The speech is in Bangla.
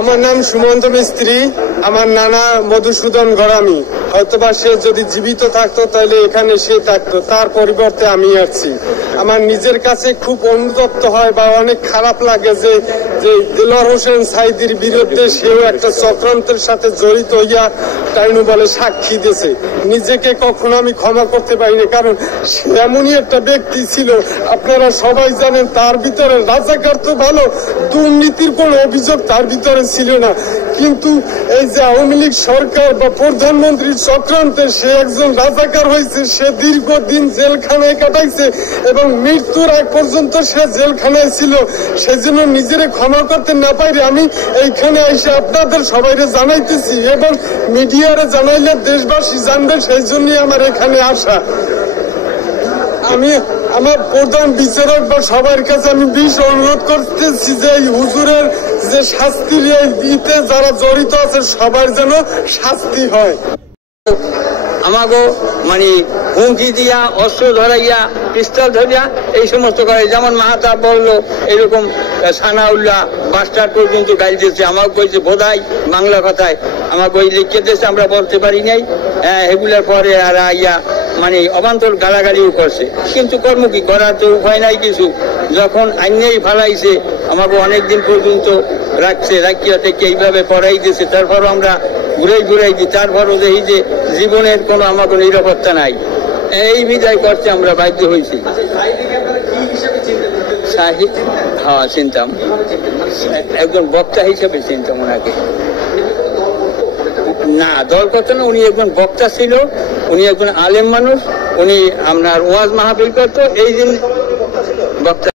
আমার নাম সুমন্ত মিস্ত্রি। আমার নানা মধুসূদন গড়ামি। হয়তোবা সে যদি জীবিত থাকতো তাহলে এখানে সে থাকতো, তার পরিবর্তে আমি আসছি। আমার নিজের কাছে খুব অনুতপ্ত হয় বা অনেক খারাপ লাগে যে দেলোয়ার হোসেন সাঈদীর বিরুদ্ধে সেও একটা চক্রান্তের সাথে জড়িত হইয়া টাইনু বলে সাক্ষী দিয়েছে। নিজেকে কখনো আমি ক্ষমা করতে পারিনি, কারণ সে এমনই একটা ব্যক্তি ছিল। আপনারা সবাই জানেন তার ভিতরে রাজাকার তো ভালো, দুর্নীতির কোনো অভিযোগ তার ভিতরে ছিল না। কিন্তু এই যে আওয়ামী লীগ সরকার বা প্রধানমন্ত্রীর চক্রান্তে সে একজন রাজাকার হয়েছে। সে দীর্ঘদিন জেলখানায় কাটাইছে এবং মৃত্যুর আগ পর্যন্ত সে জেলখানায় ছিল। সেজন্য নিজেরে ক্ষমা করতে না পারি আমি এইখানে এসে আপনাদের সবাইরে জানাইতেছি এবং মিডিয়ারে জানাইলে দেশবাসী জানবে, সেই জন্যই আমার এখানে আসা। আমি আমার প্রধান বিচারক বা সবার কাছে আমি বিশেষ অনুরোধ করতেছি যে এই হুজুরের যে শাস্তির ইতে যারা জড়িত আছে সবার যেন শাস্তি হয়। আমাকে মানে হুমকি দিয়া, অস্ত্র ধরাইয়া, পিস্তল ধরিয়া এই সমস্ত করে, যেমন মাহাতাব বললো এরকম সানাউল্লাহ বাস্টার পর্যন্ত গাইল দিয়েছে। আমাকে কইছে বোধাই বাংলা কথায় আমাকে ওই লিখে দিয়েছে, আমরা বলতে পারি নাই। এগুলার পরে আর আইয়া মানে অবান্তর গালাগালিও করছে, কিন্তু কর্ম কি করার তো উপায় নাই কিছু। যখন আইনেই ফালাইছে আমাকে অনেকদিন পর্যন্ত রাখছে, রাখিয়া থেকে এইভাবে পড়াই দিয়েছে। তারপরও আমরা ঘুরাই দিই, তারপরও দেখি যে জীবনের কোনো আমাকে নিরাপত্তা নাই। এই বিদায় করতে আমরা বাধ্য হয়েছি। হ্যাঁ, চিনতাম, একজন বক্তা হিসেবে চিনতাম ওনাকে। না, দল করতো না, উনি একজন বক্তা ছিল, উনি একজন আলেম মানুষ, উনি আপনার ওয়াজ মাহফিল করতো। এই দিন বক্তা